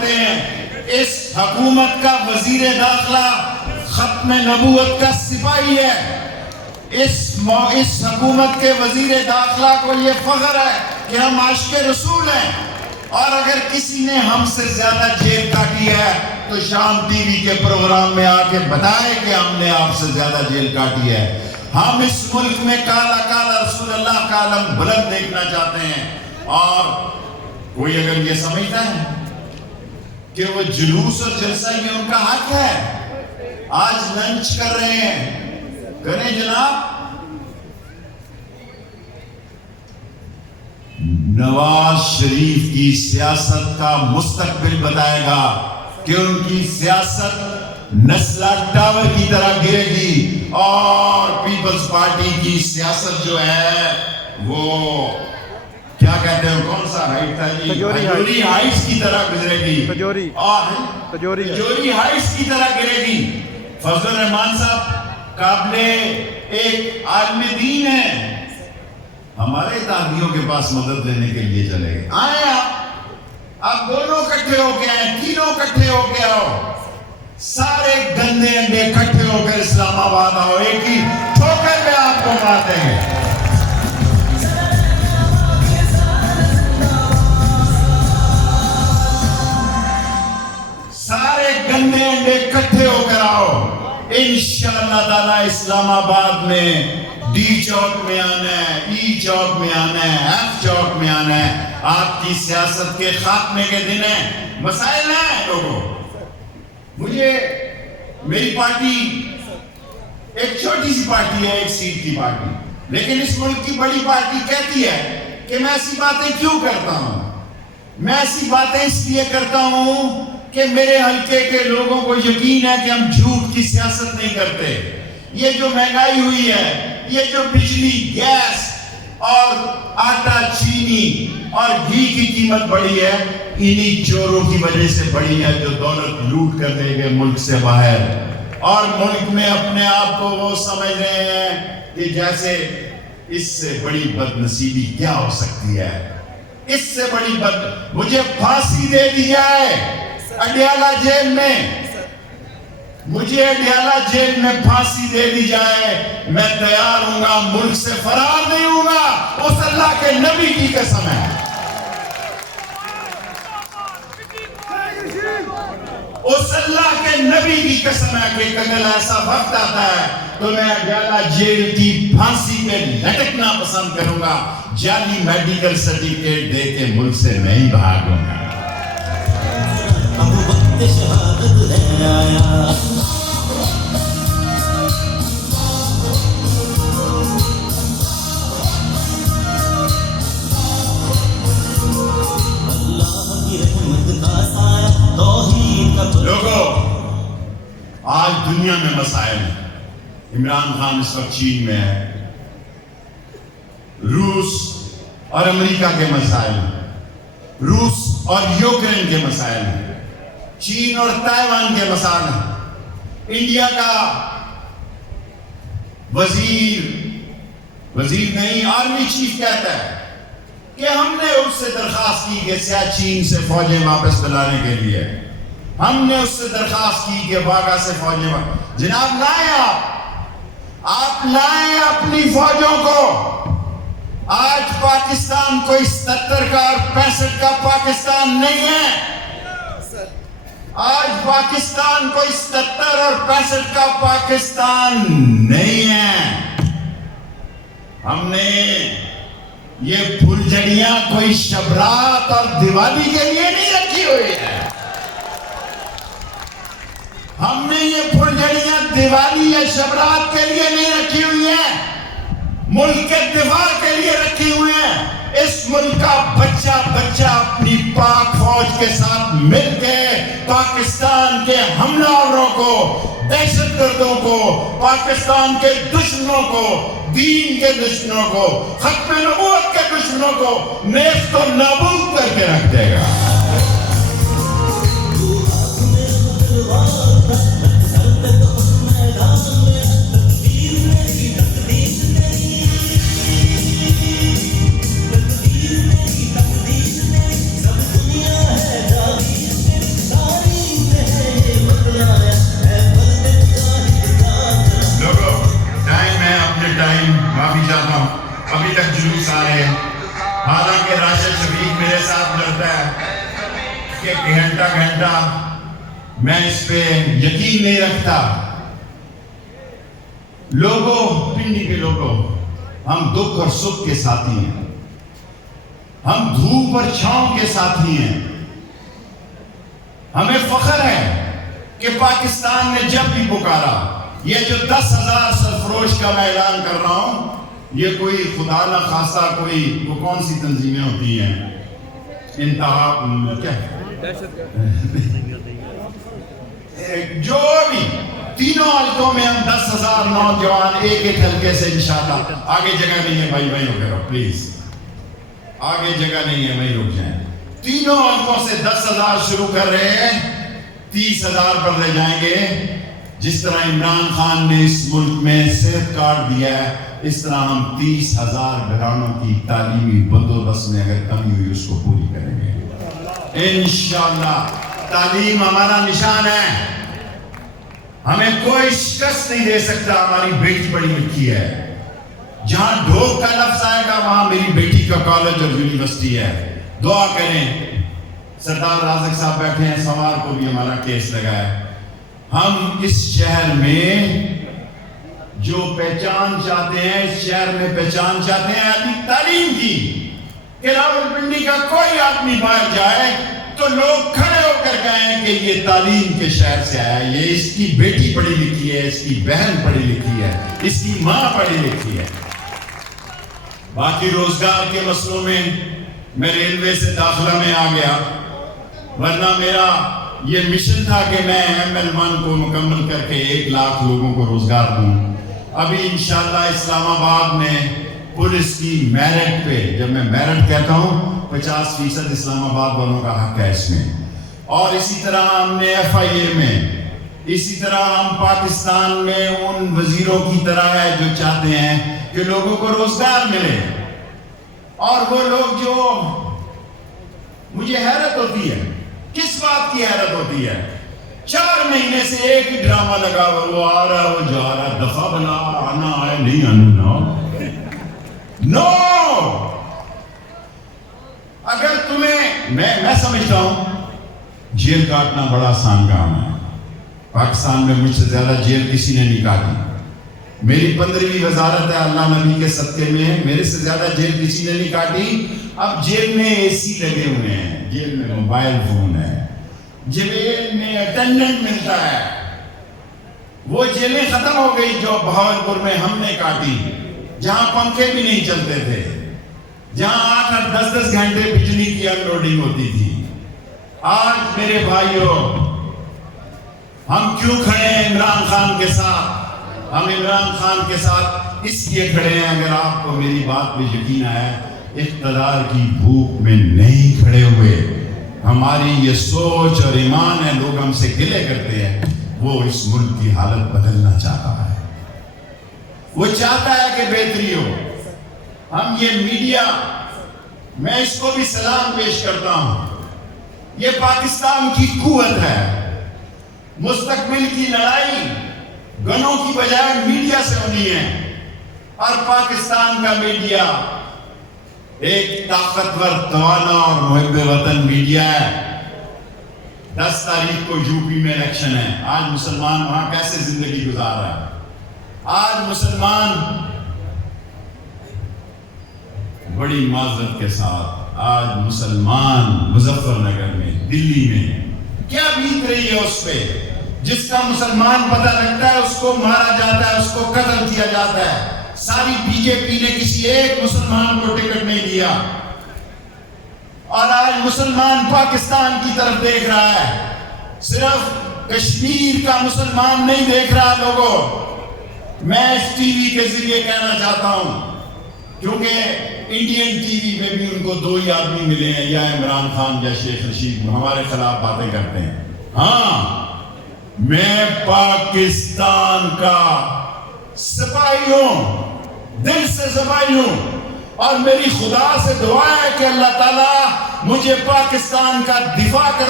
کرتے ہیں. اس حکومت کا وزیر داخلہ ختم نبوت کا سپاہی ہے. اس حکومت کے وزیر داخلہ کو یہ فخر ہے کہ ہم عاشق رسول ہیں. اور اگر کسی نے ہم سے زیادہ جیل کاٹی ہے تو شام ٹی وی کے پروگرام میں آ کے بتائے کہ ہم نے آپ سے زیادہ جیل کاٹی ہے. ہم اس ملک میں کالا کالا رسول اللہ کا علم بلند دیکھنا چاہتے ہیں. اور کوئی اگر یہ سمجھتا ہے کہ وہ جلوس اور جلسہ یہ ان کا حق ہے، آج لنچ کر رہے ہیں، کریں جناب. نواز شریف کی سیاست کا مستقبل بتائے گا کہ ان کی سیاست نسلہ ٹاور کی طرح گرے گی اور پیپلز پارٹی کی سیاست جو ہے وہ کیا کہتے ہیں، کون سا ہائٹ تھا جی، تجوری ہائٹس کی طرح گزرے گی، تجوری ہائٹس کی طرح گرے گی. فضل الرحمان صاحب قابل ایک عالم دین ہے، ہمارے دادیوں کے پاس مدد لینے کے لیے چلے گئے. آئے آپ دونوں کٹھے ہو کے آئے، تینوں کٹھے ہو کے آؤ، سارے گندے انڈے کٹھے ہو کر اسلام آباد آؤ، ایک ہی ٹھوکر میں آپ کو مارتے ہیں. سارے گندے انڈے کٹھے ہو کر آؤ. انشاءاللہ تعالی اسلام آباد میں ڈی چوک میں آنا ہے، ای چوک میں آنا ہے، ایف چوک میں آنا ہے. آپ کی سیاست کے خاتمے کے دن ہیں. مسائل ہیں لوگوں. مجھے میری پارٹی ایک چھوٹی سی پارٹی ہے، ایک سیٹ کی پارٹی، لیکن اس ملک کی بڑی پارٹی کہتی ہے کہ میں ایسی باتیں کیوں کرتا ہوں. میں ایسی باتیں اس لیے کرتا ہوں کہ میرے حلقے کے لوگوں کو یقین ہے کہ ہم جھوٹ کی سیاست نہیں کرتے. یہ جو مہنگائی ہوئی ہے، یہ جو بجلی، گیس اور آٹا، چینی اور گھی کی قیمت بڑھی ہے، انہی چوروں کی وجہ سے بڑھی ہے جو دولت لوٹ کر لے گئے ملک سے باہر، اور ملک میں اپنے آپ کو وہ سمجھ رہے ہیں کہ جیسے اس سے بڑی بد نصیبی کیا ہو سکتی ہے. اس سے بڑی مجھے پھانسی دے دی جائے اڈیالہ جیل میں، مجھے اڈیالہ جیل میں پھانسی دے دی جائے، میں تیار ہوں گا، ملک سے فرار نہیں ہوں گا. اس اللہ کے نبی کی قسم ہے، اس اللہ کے نبی کی قسم ہے کہ اگر ایسا وقت آتا ہے تو میں اڈیالہ جیل کی پھانسی پہ لٹکنا پسند کروں گا. جعلی میڈیکل سرٹیفکیٹ دے کے ملک سے میں ہی بھاگوں گا. شہادت ہے آیا لوگوں. آج دنیا میں مسائل ہیں. عمران خان اس وقت چین میں ہے، روس اور امریکہ کے مسائل ہیں، روس اور یوکرین کے مسائل ہیں، چین اور تائیوان کے مسائل ہیں. انڈیا کا وزیر نہیں، آرمی چیف کہتا ہے کہ ہم نے اس سے درخواست کی کہ سیاچین سے فوجیں واپس دلانے کے لیے، ہم نے اس سے درخواست کی کہ واگا سے فوجیں واپس. جناب لائیں، آپ لائیں اپنی فوجوں کو. آج پاکستان کوئی 77 کا اور 65 کا پاکستان نہیں ہے. آج پاکستان کوئی 77 اور 65 کا پاکستان نہیں ہے. ہم نے یہ پھلجھڑیاں کوئی شبرات اور دیوالی کے لیے نہیں رکھی ہوئی ہے. ہم نے یہ پھلجھڑیاں دیوالی یا شبرات کے لیے نہیں رکھی ہوئی ہیں، ملک کے دفاع کے لیے رکھی ہوئی ہیں. اس ملک کا بچہ اپنی پاک فوج کے ساتھ مل کے پاکستان کے حملہ آوروں کو، دہشت گردوں کو، پاکستان کے دشمنوں کو، دین کے دشمنوں کو، ختم نبوت کے دشمنوں کو نیست و نابود کر کے رکھ دے گا. کہ گھنٹہ گھنٹہ میں اس پہ یقین نہیں رکھتا. لوگوں، پنڈی کے لوگوں، ہم دکھ اور سکھ کے ساتھی ہیں، ہم دھوپ اور چھاؤں کے ساتھی ہیں. ہمیں فخر ہے کہ پاکستان نے جب بھی پکارا، یہ جو 10,000 سرفروش کا میں اعلان کر رہا ہوں، یہ کوئی خدا نہ خواستہ کوئی وہ کون سی تنظیمیں ہوتی ہیں انتہا کیا جو بھی تینوں حلقوں میں ہم 10,000 نوجوان ایک ایک حلقے سے انشاءاللہ. آگے جگہ نہیں ہے بھائی ہو کرو پلیز، آگے جگہ نہیں ہے بھائی، رک جائیں. تینوں حلقوں سے 10,000 شروع کر رہے ہیں، 30,000 پر لے جائیں گے. جس طرح عمران خان نے اس ملک میں صحت کارڈ دیا ہے، اس طرح ہم 30,000 گھرانوں کی تعلیمی بندوبست میں اگر کمی ہوئی اس کو پوری کریں گے انشاءاللہ. تعلیم ہمارا نشان ہے، ہمیں کوئی شکست نہیں دے سکتا. ہماری بیٹی بڑی لکھی ہے، جہاں ڈھوک کا لفظ آئے گا وہاں میری بیٹی کا کالج اور یونیورسٹی ہے. دعا کریں. سردار رازق صاحب بیٹھے ہیں، سوار کو بھی ہمارا کیس لگا ہے. ہم اس شہر میں جو پہچان چاہتے ہیں، اس شہر میں پہچان چاہتے ہیں اپنی تعلیم کی، کہ راولپنڈی کا کوئی آدمی باہر جائے تو لوگ کھڑے ہو کر کہیں کہ یہ تعلیم کے شہر سے آیا ہے، یہ اس کی بیٹی پڑھی لکھی ہے، اس کی بہن پڑھی لکھی ہے، اس کی ماں پڑھی لکھی ہے. باقی روزگار کے مسئلوں میں ریلوے سے داخلہ میں آ گیا، ورنہ میرا یہ مشن تھا کہ میں ML1 کو مکمل کر کے 1 لاکھ لوگوں کو روزگار دوں. ابھی انشاءاللہ اسلام آباد میں پولیس کی میرٹ پہ، جب میں میرٹ کہتا ہوں 50% اسلام آباد والوں کا حق ہے اس میں. اور اسی طرح ہم نے FIA میں، اسی طرح ہم پاکستان میں ان وزیروں کی طرح ہے جو چاہتے ہیں کہ لوگوں کو روزگار ملے. اور وہ لوگ جو مجھے حیرت ہوتی ہے، کس بات کی حیرت ہوتی ہے، 4 مہینے سے ایک ہی ڈرامہ لگا ہوا، وہ آ رہا وہ جا رہا، دفعہ بنا آنا آئے نہیں آنا. نو، اگر تمہیں میں سمجھتا ہوں جیل کاٹنا بڑا آسان کام ہے. پاکستان میں مجھ سے زیادہ جیل کسی نے نہیں کاٹی. میری 15ویں وزارت ہے، اللہ نبی کے صدقے میں میرے سے زیادہ جیل کسی نے نہیں کاٹی. اب جیل میں AC لگے ہوئے ہیں، جیل میں موبائل فون ہے، جیل میں اٹینڈنٹ ملتا ہے. وہ جیلیں ختم ہو گئی جو بہاولپور میں ہم نے کاٹی، جہاں پنکھے بھی نہیں چلتے تھے، جہاں 8-10 گھنٹے بجلی کی انلوڈنگ ہوتی تھی. آج میرے بھائیوں، ہم کیوں کھڑے ہیں عمران خان کے ساتھ؟ ہم عمران خان کے ساتھ اس لیے کھڑے ہیں، اگر آپ کو میری بات پہ یقین آیا، اقتدار کی بھوک میں نہیں کھڑے ہوئے. ہماری یہ سوچ اور ایمان ہے، لوگ ہم سے گلے کرتے ہیں. وہ اس ملک کی حالت بدلنا چاہتا ہے، وہ چاہتا ہے کہ بہتری ہو. ہم یہ میڈیا، میں اس کو بھی سلام پیش کرتا ہوں. یہ پاکستان کی قوت ہے. مستقبل کی لڑائی گنوں کی بجائے میڈیا سے ہونی ہے، اور پاکستان کا میڈیا ایک طاقتور، توانا اور محب وطن میڈیا ہے. 10 تاریخ کو UP میں الیکشن ہے. آج مسلمان وہاں کیسے زندگی گزار رہا ہے؟ آج مسلمان بڑی معذرت کے ساتھ، آج مسلمان مظفر نگر میں، دلی میں کیا بیت رہی ہے اس پہ؟ جس کا مسلمان پتہ لگتا ہے اس کو مارا جاتا ہے، اس کو قتل کیا جاتا ہے. ساری BJP نے کسی ایک مسلمان کو ٹکٹ نہیں دیا، اور آج مسلمان پاکستان کی طرف دیکھ رہا ہے. صرف کشمیر کا مسلمان نہیں دیکھ رہا. لوگوں، میں اس TV کے ذریعے کہنا چاہتا ہوں، کیونکہ انڈین TV میں بھی ان کو 2 ہی آدمی ملے ہیں، یا عمران خان یا شیخ رشید، ہمارے خلاف باتیں کرتے ہیں. ہاں، میں پاکستان کا سپاہی ہوں، دل سے سپاہی ہوں، اور میری خدا سے دعا ہے کہ اللہ تعالیٰ مجھے پاکستان کا دفاع کر